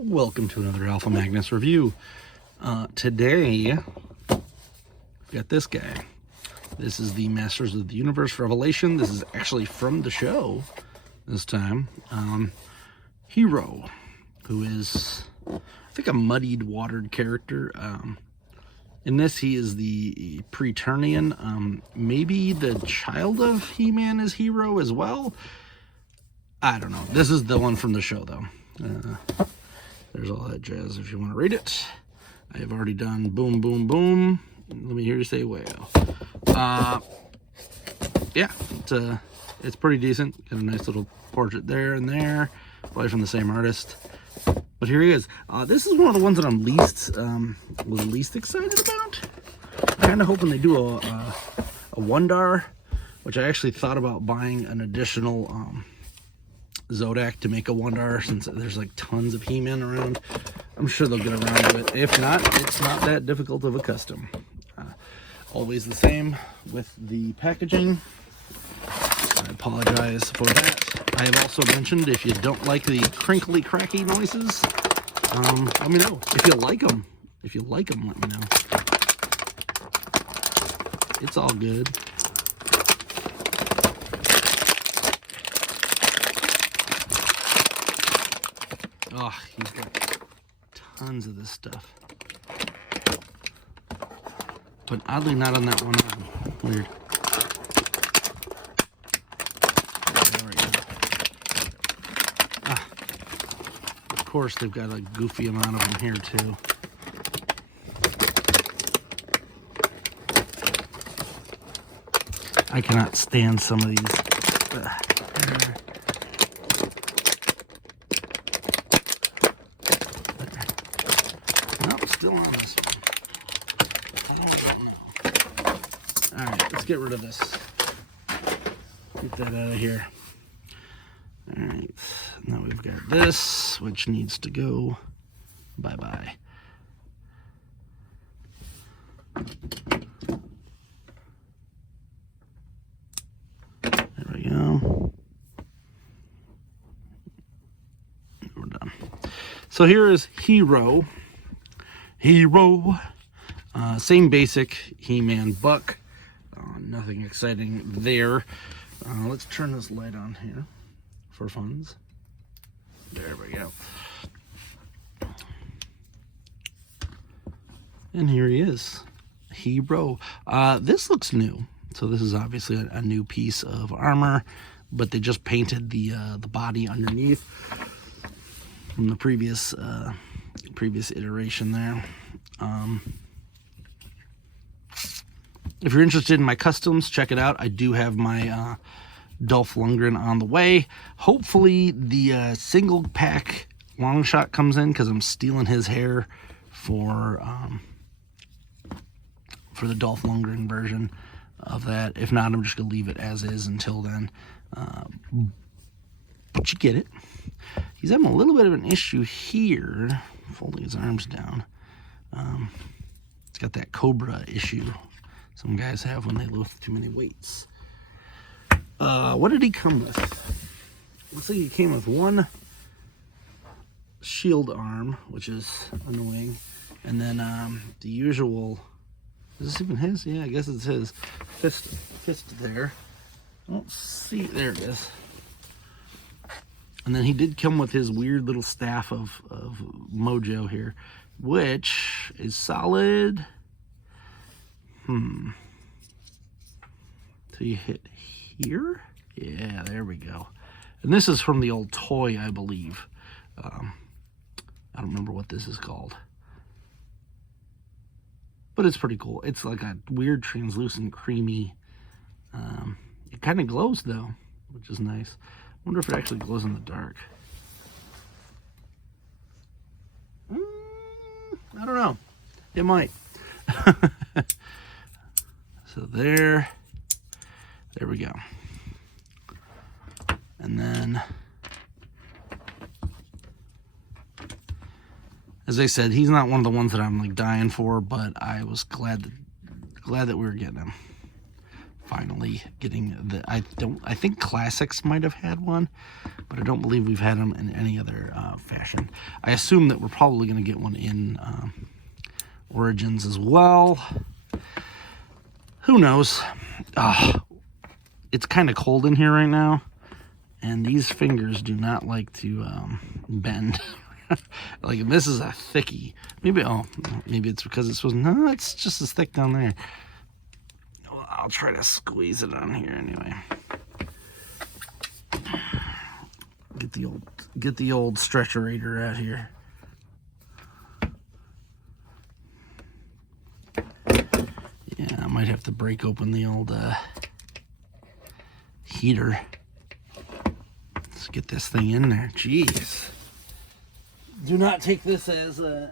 Welcome to another Alpha Magnus review. Today, we've got this guy. This is the Masters of the Universe Revelation. This is actually from the show this time. He-Ro, who is, I think, a muddied, watered character. In this, he is the Preternian. Maybe the child of He-Man is He-Ro as well. I don't know. This is the one from the show, though. There's all that jazz if you want to read it. I have already done boom, boom, boom. Let me hear you say whale. Yeah, it's pretty decent. Got a nice little portrait there and there. Probably from the same artist. But here he is. This is one of the ones that I'm least excited about. I'm kind of hoping they do a Wondar, which I actually thought about buying an additional Zodak to make a Wondar, since there's like tons of He-Man around. I'm sure they'll get around to it. If not, it's not that difficult of a custom. Always the same with the packaging. I apologize for that. I have also mentioned, if you don't like the crinkly, cracky noises, let me know. If you like them, let me know. It's all good. Oh, he's got tons of this stuff. But oddly not on that one. Weird. There we go. Of course, they've got a goofy amount of them here, too. I cannot stand some of these. Still on this one. I don't know. Alright, let's get rid of this. Get that out of here. Alright, now we've got this, which needs to go bye-bye. There we go. We're done. So here is He-Ro. He-Ro, same basic He-Man buck, nothing exciting there. Let's turn this light on here for funds. There we go. And here he is, He-Ro. This looks new, so this is obviously a new piece of armor, but they just painted the body underneath from the previous iteration there. If you're interested in my customs, check it out. I do have my Dolph Lundgren on the way. Hopefully the single pack long shot comes in, because I'm stealing his hair for the Dolph Lundgren version of that. If not, I'm just gonna leave it as is until then. But you get it. He's having a little bit of an issue here, folding his arms down. It's got that cobra issue some guys have when they lift too many weights. What did he come with? Looks like he came with one shield arm, which is annoying, and then the usual. Is this even his? Yeah, I guess it's his. Fist there. I don't see. There it is. And then he did come with his weird little staff of mojo here, which is solid. So you hit here? Yeah, there we go. And this is from the old toy, I believe. I don't remember what this is called. But it's pretty cool. It's like a weird translucent, creamy. It kind of glows, though, which is nice. I wonder if it actually glows in the dark. I don't know. It might. So there we go. And then, as I said, he's not one of the ones that I'm like dying for, but I was glad that we were getting him. finally getting I think Classics might have had one, but I don't believe we've had them in any other fashion. I assume that we're probably going to get one in Origins as well. Who knows? It's kind of cold in here right now, and these fingers do not like to bend. Like, this is a thickie. Maybe it's because it's it's just as thick down there. Well, I'll try to squeeze it on here anyway. Get the old stretcherator out here. Yeah, I might have to break open the old heater. Let's get this thing in there. Jeez. Do not take this as an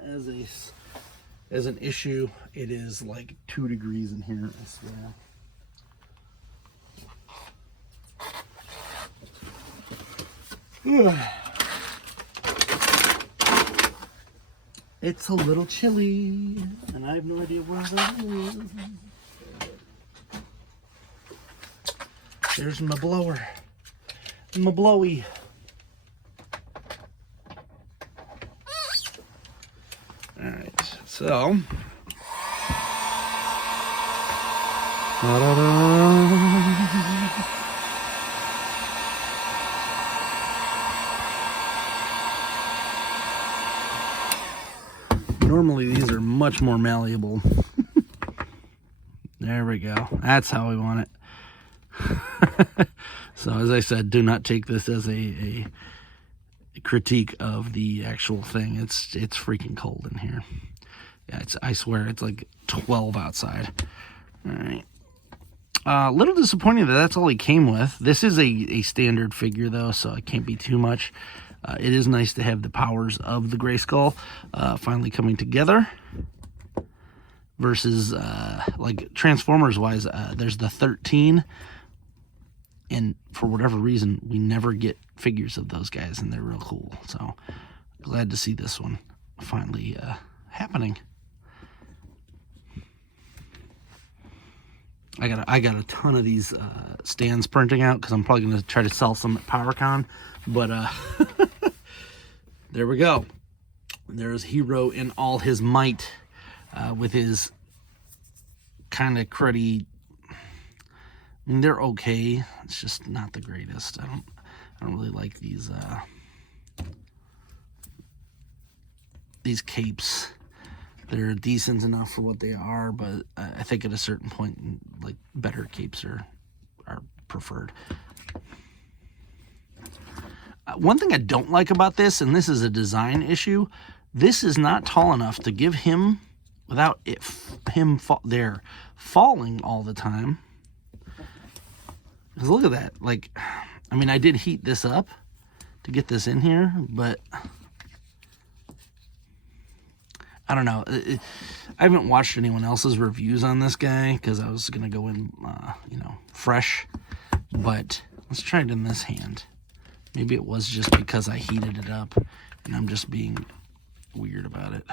issue. It is like 2 degrees in here, I swear. It's a little chilly, and I have no idea where that is. There's my blower. My blowy. Alright, so. Normally these are much more malleable. There we go. That's how we want it. So as I said, do not take this as a critique of the actual thing. It's freaking cold in here. Yeah, I swear it's like 12 outside. All right. A little disappointing that that's all he came with. This is a standard figure though, so it can't be too much. It is nice to have the powers of the Grayskull finally coming together. Versus like Transformers wise, there's the 13. And for whatever reason, we never get figures of those guys, and they're real cool. So, glad to see this one finally happening. I got a ton of these stands printing out because I'm probably going to try to sell some at PowerCon. But there we go. There's He-Ro in all his might with his kind of cruddy. I mean, they're okay. It's just not the greatest. I don't really like these capes. They're decent enough for what they are, but I think at a certain point, like, better capes are preferred. One thing I don't like about this, and this is a design issue, this is not tall enough to give him, without him falling all the time. Because look at that. Like, I mean, I did heat this up to get this in here, but I don't know. I haven't watched anyone else's reviews on this guy because I was going to go in, fresh. But let's try it in this hand. Maybe it was just because I heated it up and I'm just being weird about it.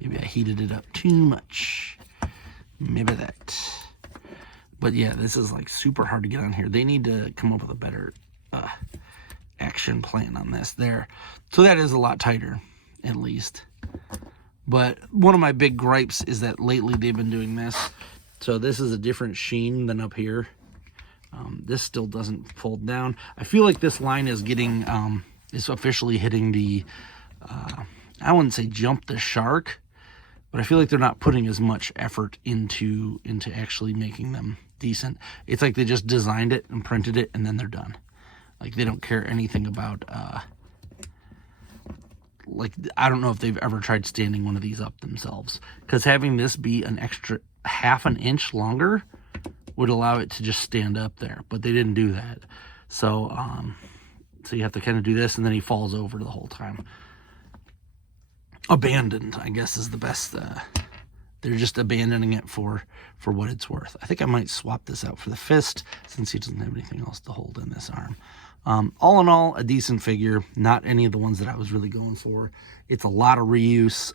Maybe I heated it up too much. Maybe that. But yeah, this is like super hard to get on here. They need to come up with a better action plan on this there. So that is a lot tighter, at least. But one of my big gripes is that lately they've been doing this. So this is a different sheen than up here. This still doesn't fold down. I feel like this line is getting, is officially hitting the, I wouldn't say jump the shark, but I feel like they're not putting as much effort into actually making them decent. It's like they just designed it and printed it and then they're done. Like they don't care anything about, like, I don't know if they've ever tried standing one of these up themselves. Because having this be an extra half an inch longer would allow it to just stand up there. But they didn't do that. So, so you have to kind of do this and then he falls over the whole time. Abandoned, I guess, is the best they're just abandoning it for what it's worth. I think I might swap this out for the fist since he doesn't have anything else to hold in this arm. All in all, a decent figure. Not any of the ones that I was really going for. It's a lot of reuse,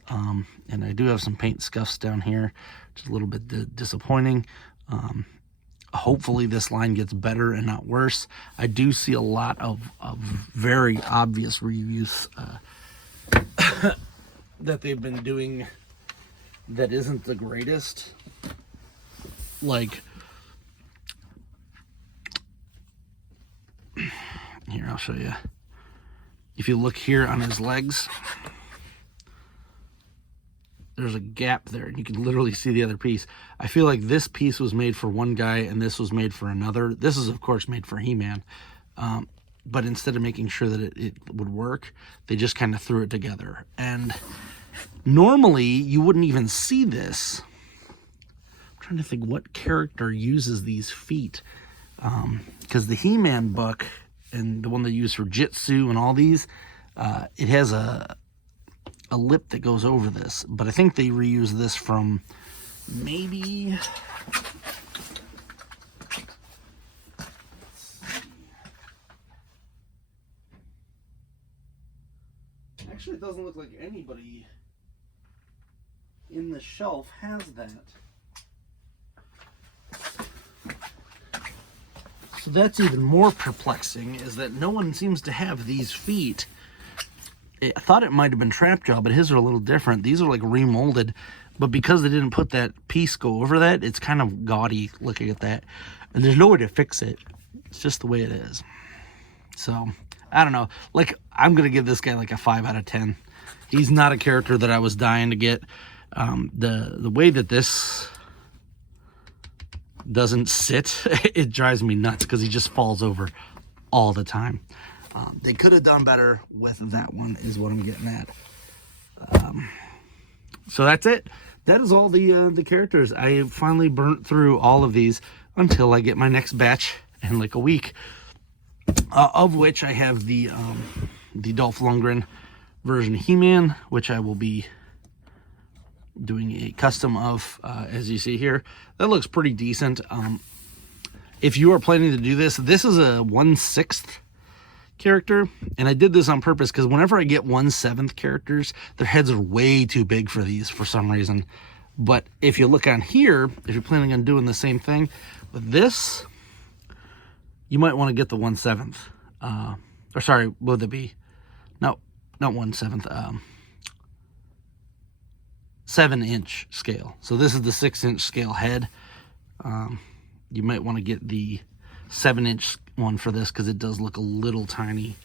and I do have some paint scuffs down here, which is a little bit disappointing. Hopefully this line gets better and not worse. I do see a lot of very obvious reuse that they've been doing that isn't the greatest. Like, here, I'll show you. If you look here on his legs, there's a gap there, and you can literally see the other piece. I feel like this piece was made for one guy, and this was made for another. This is, of course, made for He-Man. But instead of making sure that it would work, they just kind of threw it together. And normally, you wouldn't even see this. I'm trying to think what character uses these feet. Because the He-Man book, and the one they use for Jitsu and all these, it has a lip that goes over this. But I think they reuse this from maybe... Actually, it doesn't look like anybody in the shelf has that. So that's even more perplexing, is that no one seems to have these feet. I thought it might have been Trapjaw, but his are a little different. These are like remolded, but because they didn't put that piece go over that, it's kind of gaudy looking at that. And there's no way to fix it. It's just the way it is. So, I don't know. Like, I'm going to give this guy like a 5 out of 10. He's not a character that I was dying to get. The way that this doesn't sit, it drives me nuts because he just falls over all the time. They could have done better with that one, is what I'm getting at. So that's it. That is all the characters. I finally burnt through all of these until I get my next batch in like a week. Of which I have the Dolph Lundgren version He-Man, which I will be doing a custom of, as you see here. That looks pretty decent. If you are planning to do this, this is a 1/6 character, and I did this on purpose because whenever I get 1/7 characters, their heads are way too big for these for some reason. But if you look on here, if you're planning on doing the same thing with this, you might want to get the 1/7. Or sorry, what would it be? No, not 1/7. 7-inch scale. So this is the 6-inch scale head. You might want to get the 7-inch one for this because it does look a little tiny.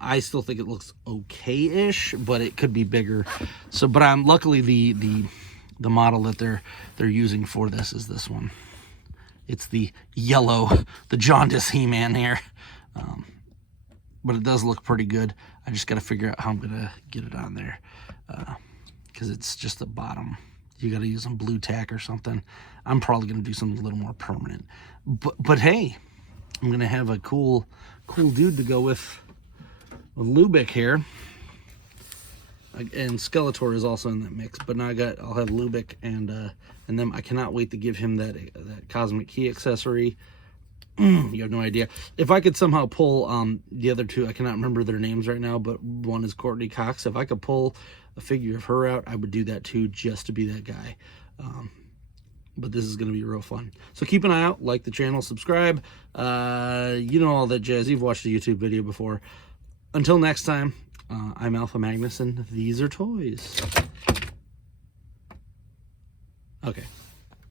I still think it looks okay-ish, but it could be bigger. So, but I'm luckily the model that they're using for this is this one. It's the yellow, the jaundice He-Man here. But it does look pretty good. I just got to figure out how I'm going to get it on there. Because it's just the bottom. You got to use some blue tack or something. I'm probably going to do something a little more permanent. But hey, I'm going to have a cool dude to go with Lubick here. And Skeletor is also in that mix. But now I'll have Lubick and then I cannot wait to give him that Cosmic Key accessory. You have no idea. If I could somehow pull the other two, I cannot remember their names right now, but one is Courtney Cox. If I could pull a figure of her out, I would do that too, just to be that guy. But this is going to be real fun. So keep an eye out, like the channel, subscribe. You know all that jazz. You've watched a YouTube video before. Until next time, I'm Alpha Magnus, and these are toys. Okay.